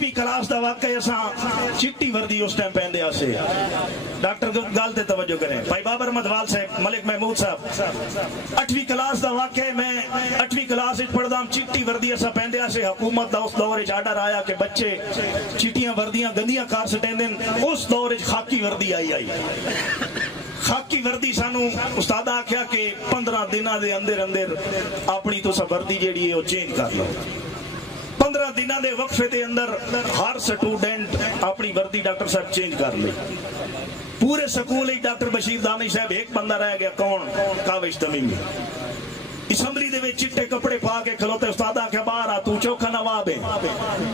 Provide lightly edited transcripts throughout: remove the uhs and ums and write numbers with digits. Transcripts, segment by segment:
8ਵੀਂ class ਦਾ ਵਾਕਿਆ ਅਸਾਂ ਚਿੱਟੀ ਵਰਦੀ ਉਸ ਟਾਈਮ ਪਹਿਨਦੇ ਆਸੇ ਡਾਕਟਰ ਗੱਲ ਤੇ ਤਵੱਜੋ ਕरें ਭਾਈ ਬਾਬਰ ਮਦਵਾਲ ਸਾਹਿਬ ਮਲਿਕ महमूद साहब 8ਵੀਂ ਕਲਾਸ ਦਾ ਵਾਕਿਆ ਮੈਂ 8ਵੀਂ ਕਲਾਸ ਵਿੱਚ ਪੜਦਾ ਚਿੱਟੀ ਵਰਦੀ ਅਸਾਂ ਪਹਿਨਦੇ ਆਸੇ ਹਕੂਮਤ ਦਾ ਉਸ ਦੌਰ ਵਿੱਚ ਆਰਡਰ ਆਇਆ ਕਿ ਬੱਚੇ ਚਿੱਟੀਆਂ ਵਰਦੀਆਂ ਗੰਦੀਆਂ ਕਰ ਸਟੇਂਦੇ ਉਸ ਦੌਰ ਵਿੱਚ ਖਾਕੀ ਵਰਦੀ ਆਈ ਖਾਕੀ ਵਰਦੀ ਸਾਨੂੰ ਉਸਤਾਦ ਆਖਿਆ ਕਿ 15 ਦਿਨਾਂ ਦੇ ਅੰਦਰ ਅੰਦਰ ਆਪਣੀ ਤੁਸੀਂ ਵਰਦੀ ਜਿਹੜੀ ਹੈ ਉਹ ਚੇਂਜ ਕਰ ਲਓ 15 ਦਿਨਾਂ ਦੇ ਵਕਫੇ ਦੇ ਅੰਦਰ ਹਰ ਸਟੂਡੈਂਟ ਆਪਣੀ ਵਰਦੀ ਡਾਕਟਰ ਸਾਹਿਬ ਚੇਂਜ ਕਰ ਲਈ पूरे स्कूल डॉक्टर बशीर दानिश साहब एक बंदा रह गया कौन काविश तमीमी असम्बली दे विच चिट्टे कपड़े पा के खलोते उस्ताद आखे बाहर आ तू चोखा नवाब है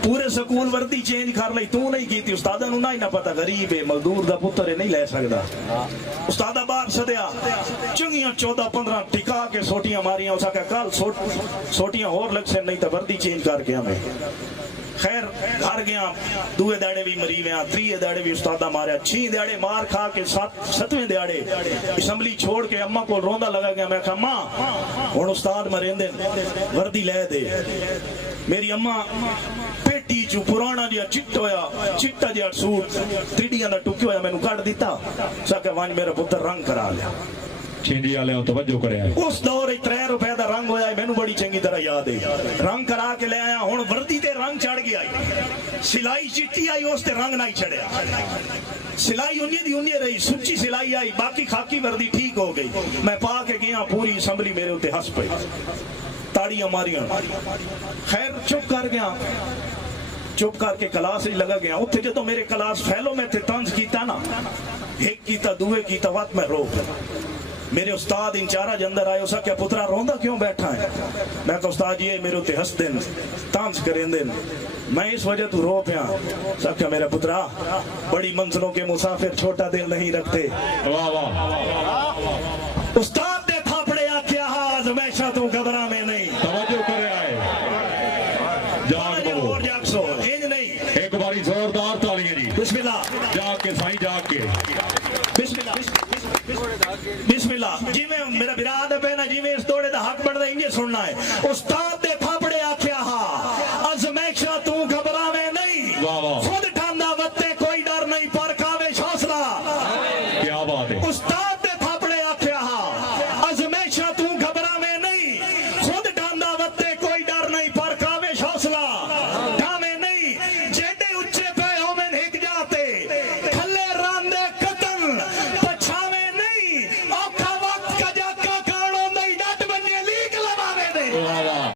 पूरे स्कूल वर्दी चेंज कर लई तू नहीं कीती उस्तादा नूं ना पता गरीब है मजदूर दा पुत्तर है नहीं ले सकदा उस्तादा बाहर सदया चंगियां 14-15 टिका के सोटियां मारियां उस आखे कल सोटियां होर लग से नहीं तो वर्दी चेंज करके हमें खैर घर गया दूए दाड़े भी मरी गया त्रीए दाड़े भी उस्तादा मारा 6 दाड़े मार खा के 7वें दाड़े असम्बली छोड़ के अम्मा को रोंदा लगा गया मैं अम्मा हुण उस्ताद मरेंदे वर्दी ले दे मेरी अम्मा पेटी चू पुराना जिहा चिट्टा जिहा सूट त्रिडियां दा टुक्या होया मैनू कढ दिता सके वन मेरा पुत्र रंग करा लिया छिंडी वाले तवज्जो करे उस दौर 3 रुपए का रंग होया मैनू बड़ी चंगी तरह याद है रंग करा के ले आया हुण वर्दी ते रंग चढ़ गया सिलाई चिट्टी आई उस ते रंग नहीं चढ़िया सिलाई उन्नी रही सुच्ची सिलाई आई बाकी खाकी वर्दी ठीक हो गई मैं पा के गया पूरी असम्बली मेरे उत्ते हंस पई ताड़ियां मारियां खैर चुप कर गया चुप करके क्लास लगा गया उत्थे जो मेरे क्लास फैलो मैं तंज कीता ना एक कीता दुए कीता वत मैं रो मेरे उस्ताद इंचार्ज अंदर आए उसा क्या पुत्रा रोंदा क्यों बैठा है मैं कहा उस्ताद ये मेरे उत्ते हंस देन तांस करेंदे मैं इस वजह तू रो पिया सब क्या मेरा पुत्रा बड़ी मंजिलों के मुसाफिर छोटा दिल नहीं रखते वाह वाह उस्ताद ने थापड़े आख्या हाज हमेशा तू घबरा में नहीं तवज्जो करे आए जाग बोलो और जाग सो इंज नहीं एक बारी जोरदार तालियां जी बिस्मिल्लाह जाग के साईं जाग के बिस्मिल्लाह जी में मेरा विराद पे ना जी में इस दौड़े दा हक बनदा इंजे सुनना है उस्ताद दे थापड़े आख्या